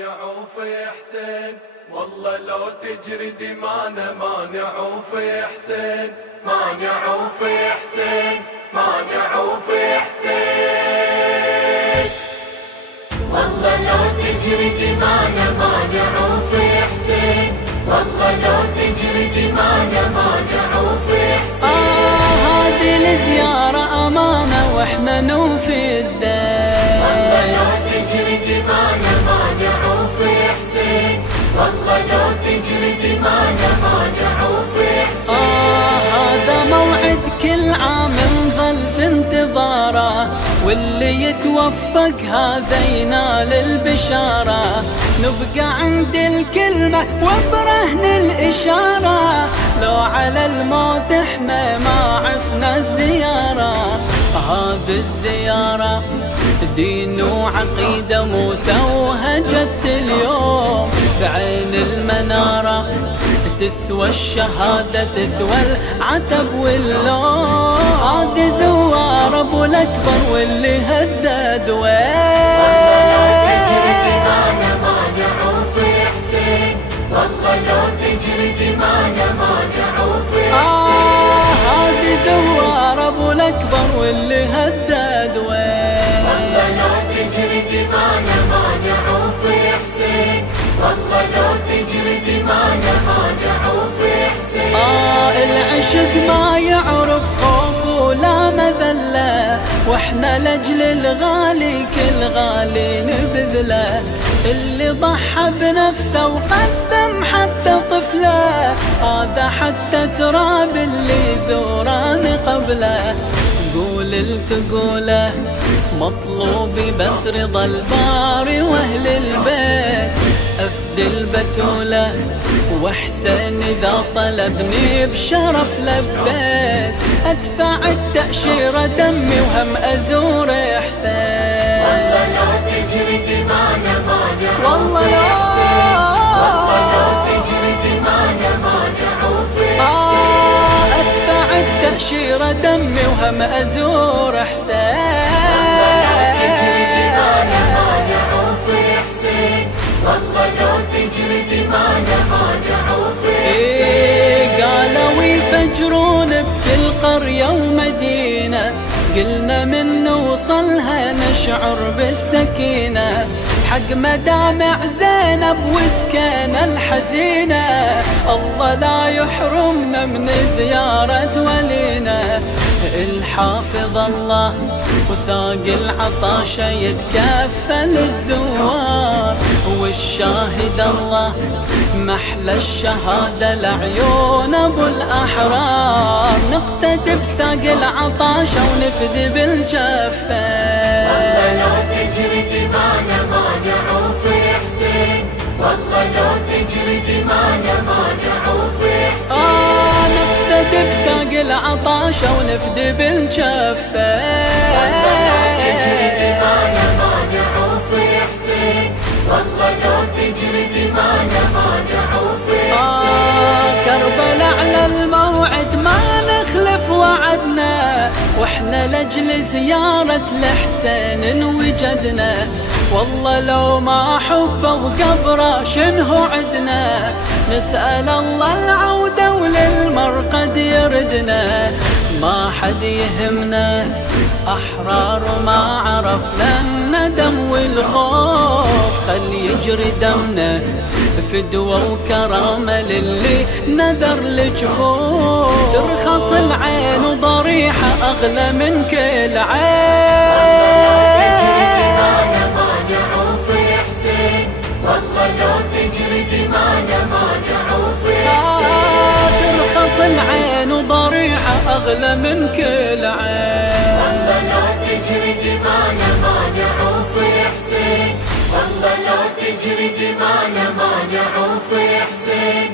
في حسين والله لو تجري دمانا مانع في حسين، مانع في حسين، مانع في حسين. والله لو تجري دمانا مانع في حسين، والله لو تجري دمانا مانع في حسين. هذه الزيارة أمانة واحنا نوفي الدين. والله لو تجري دمانا مانع في حسين، والله لو تجري دمانا مانع في حسين. هذا موعد كل عام نظل في انتظاره، واللي يتوفق هذا ينال البشارة. نبقى عند الكلمة وبرهن الإشارة، لو على الموت احنا ما عفنا الزيارة. هذه الزيارة دين وعقيدة متوهجت اليوم بعين المنارة، تسوى الشهادة تسوى العتب واللوم. هذه زوار ابو الاكبر واللي هدد والله لو تجري دمانا مانع في حسين، والله لو تجري دمانا مانع في حسين. هذه زوار ابو الاكبر واللي هدد والله لو تجري دمانا مانع في حسين، والله لو تجري دمانا مانع في حسين. العشق ما يعرف خوف ولا مذلة، واحنا لاجل الغالي كل غالي نبذله. اللي ضحى بنفسه وقدم حتى طفله، هذا حتى تراب اللي زوران قبله. قول التقوله مطلوبي بس رضا الباري واهل البيت، افدي البتوله واحسن اذا طلبني بشرف لبيت. ادفع التأشيرة دمي وهم ازور حسين. والله لو تجري دمانا مانع والله في حسين، والله لو تجري دمانا مانع في حسين. ادفع التأشيرة دمي وهم ازور حسين. والله لو تجري دمانا مانع في حسين. قالوا يفجرون بكل قرية ومدينة، قلنا من نوصلها نشعر بالسكينة. حق مدامع زينب وسكان الحزينة، الله لا يحرمنا من زيارة ولينا. الحافظ الله وساق العطاشة يتكفل الزوار، والشاهد الله محلى الشهادة لعيون ابو الاحرار. نقتدي بساق العطاشة ونفدي بالجفة. والله لو تجري دمانا مانع في حسين، والله لو تجري دمانا مانع في حسين. نقتدي بساق العطاشة ونفدي بالجفة. والله لو تجري دمانا مانع في حسين، والله لو تجري دمانا مانع في حسين. كربلاء على الموعد ما نخلف وعدنا، واحنا لاجل زيارة الحسين وجدنا. والله لو ما حبه وقبره شنو عدنا، نسأل الله العودة وللمرقد يردنا. ما حد يهمنا أحرار وما عرفنا الندم والخوف، خل يجري دمنا فدوة وكرامة للي نذر الجفوف. ترخص العين وضريحة أغلى من كل عين. والله لو تجري دمانا مانع في حسين. ترخص العين وضريحة أغلى من كل عين. والله لو تجري دمانا مانع في حسين، والله لو تجري دمانا مانع في حسين.